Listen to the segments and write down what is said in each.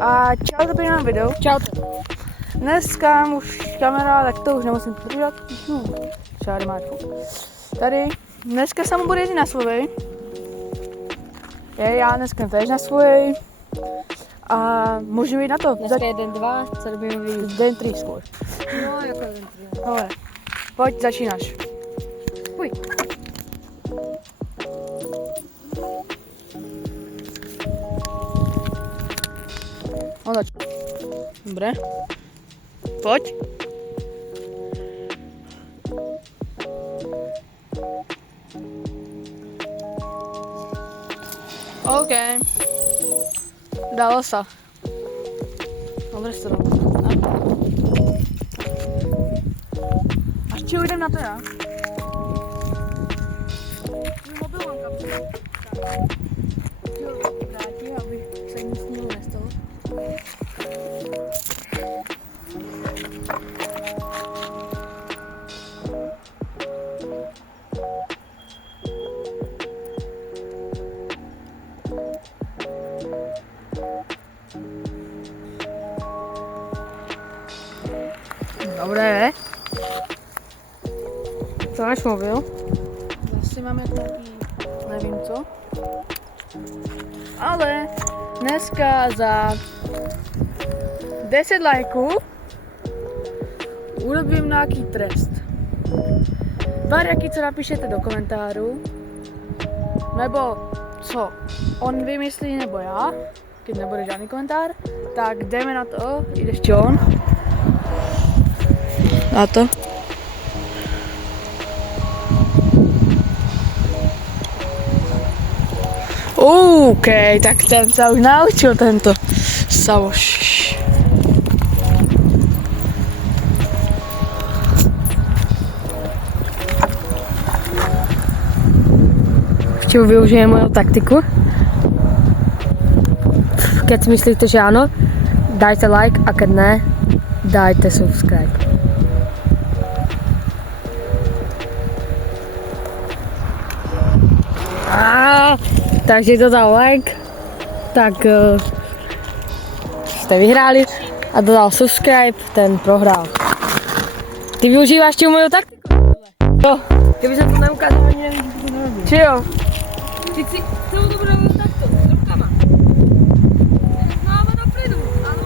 A čau, dobrý nám video. Čau. Dneska už kamera, tak to už nemusím používat. Čáry Marku. Tady. Dneska samo bude jezdit na svojej. Já dneska tež na svojej. A můžu jít na to. Dneska je den 2, co robíme víc? Den 3 skôr. No, jako den 3. Ale, pojď, začínáš. Pojď. No zač. Dobre. Pojď. OK. Dalo sa. Dobre si to robil. A či ujdem na to já? Mobil mám kapsu. Vrátí, aby se nic s ním nestalo. Dobré. Co máš mobil? Asi mám nějaký, nevím co. Ale dneska za 10 lajků urobím nějaký trest. Variaky, co napíšete do komentáru, nebo co on vymyslí, nebo já, když nebude žádný komentár, tak jdeme na to, jdeš čo on? Na to. OK, tak ten se už naučil tento Savoš. Ještě využije moju taktiku. Keď si myslíte, že ano, dajte like a keď ne, dajte subscribe. Takže kdo dal like, tak jste vyhráli a kdo dal subscribe, ten prohrál. Ty využíváš tu moju taktiku? Jo. Kdyby jsem to neukázal, ani nevím, že to nerobím. Či jo? Ty si celou dobu robil takto, s rukama. Máme dopředu, ano.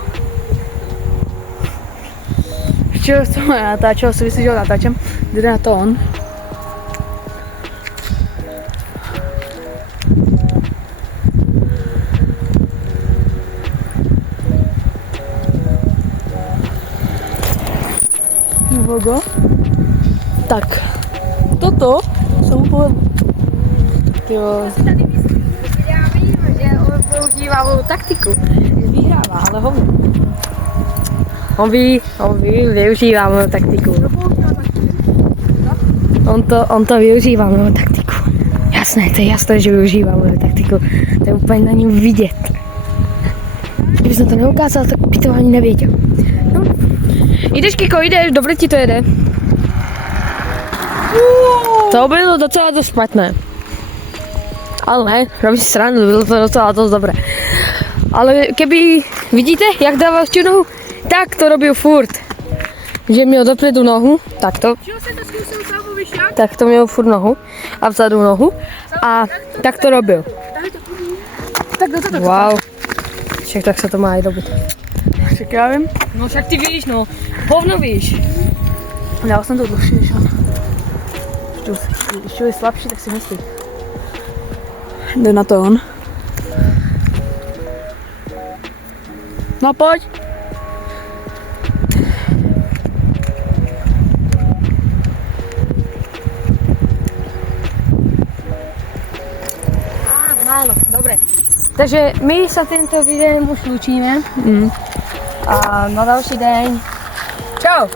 Čo to má natáčel, si myslíš, že ho natáčem? Jde na to on. Logo. Tak, toto jsem úplně... Já vím, že on používá mou taktiku, že vyhrává, ale on ví, využívá mou taktiku. On to využívá mou taktiku. Jasné, to je jasné, že využívá mou taktiku. To je úplně na něm vidět. Kdyby jsem to neukázal, tak by to ani nevěděl. No. Jdeš, Kiko, jdeš, dobře ti to jede. To bylo docela dost špatné. Ale ne, robíš srandu, bylo to docela dost dobré. Ale keby, vidíte, jak dával tu nohu, tak to robil furt. Že měl dopředu nohu, takto. Tak to měl furt nohu a vzadu nohu a tak to robil. Wow. Však tak se to má i robit. Však já vím. No však ty víš, no. Hovno víš. Já jsem to dlouhší než on. Když je slabší, tak si myslí. Jde na to on. No pojď. Málo, dobré. Takže my sa týmto videem už lúčime. A na další deň. Čau.